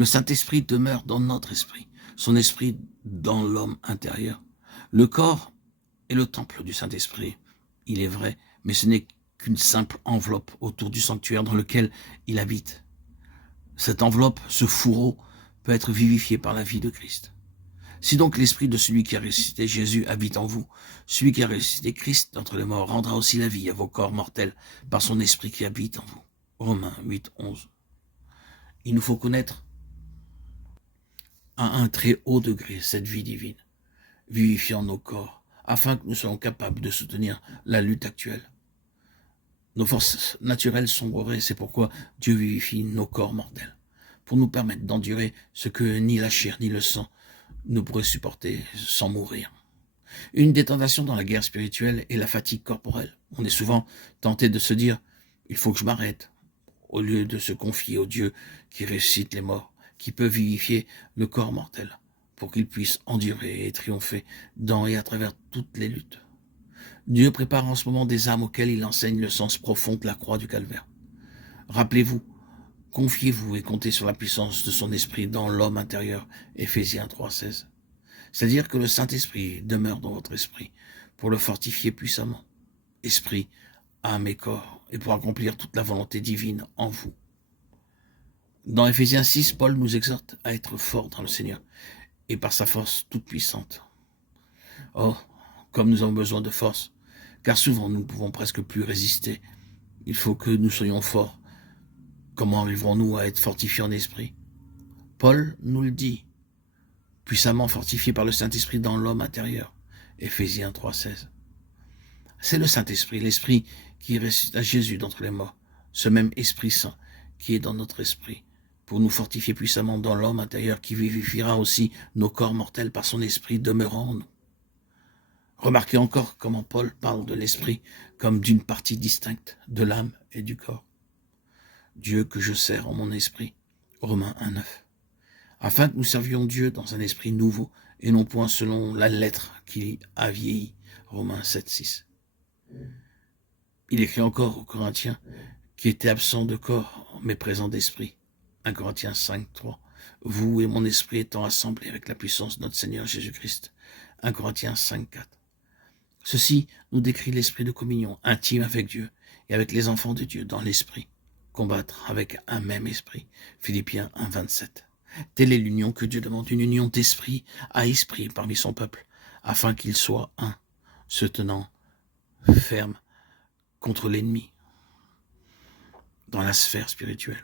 Le Saint-Esprit demeure dans notre esprit, son esprit dans l'homme intérieur. Le corps est le temple du Saint-Esprit, il est vrai, mais ce n'est qu'une simple enveloppe autour du sanctuaire dans lequel il habite. Cette enveloppe, ce fourreau, peut être vivifié par la vie de Christ. Si donc l'esprit de celui qui a ressuscité Jésus habite en vous, celui qui a ressuscité Christ d'entre les morts rendra aussi la vie à vos corps mortels par son esprit qui habite en vous. Romains 8, 11. Il nous faut connaître à un très haut degré cette vie divine, vivifiant nos corps, afin que nous soyons capables de soutenir la lutte actuelle. Nos forces naturelles sombreraient, c'est pourquoi Dieu vivifie nos corps mortels, pour nous permettre d'endurer ce que ni la chair ni le sang ne pourraient supporter sans mourir. Une des tentations dans la guerre spirituelle est la fatigue corporelle. On est souvent tenté de se dire « il faut que je m'arrête », au lieu de se confier au Dieu qui ressuscite les morts, qui peut vivifier le corps mortel, pour qu'il puisse endurer et triompher dans et à travers toutes les luttes. Dieu prépare en ce moment des âmes auxquelles il enseigne le sens profond de la croix du calvaire. Rappelez-vous, confiez-vous et comptez sur la puissance de son esprit dans l'homme intérieur, Éphésiens 3,16. C'est-à-dire que le Saint-Esprit demeure dans votre esprit pour le fortifier puissamment. Esprit, âme et corps, et pour accomplir toute la volonté divine en vous. Dans Éphésiens 6, Paul nous exhorte à être forts dans le Seigneur et par sa force toute puissante. Oh, comme nous avons besoin de force, car souvent nous ne pouvons presque plus résister. Il faut que nous soyons forts. Comment arriverons-nous à être fortifiés en esprit? Paul nous le dit, puissamment fortifiés par le Saint-Esprit dans l'homme intérieur. Éphésiens 3,16. C'est le Saint-Esprit, l'Esprit qui ressuscite à Jésus d'entre les morts, ce même Esprit Saint qui est dans notre esprit, pour nous fortifier puissamment dans l'homme intérieur qui vivifiera aussi nos corps mortels par son Esprit demeurant en nous. Remarquez encore comment Paul parle de l'Esprit comme d'une partie distincte de l'âme et du corps. Dieu que je sers en mon esprit, Romains 1,9. Afin que nous servions Dieu dans un esprit nouveau et non point selon la lettre qui a vieilli, Romains 7,6. Il écrit encore aux Corinthiens qui étaient absents de corps mais présents d'esprit, 1 Corinthiens 5,3. Vous et mon esprit étant assemblés avec la puissance de notre Seigneur Jésus-Christ, 1 Corinthiens 5,4. Ceci nous décrit l'esprit de communion intime avec Dieu et avec les enfants de Dieu dans l'esprit, combattre avec un même esprit, Philippiens 1,27. Telle est l'union que Dieu demande, une union d'esprit à esprit parmi son peuple, afin qu'il soit un, se tenant ferme contre l'ennemi dans la sphère spirituelle.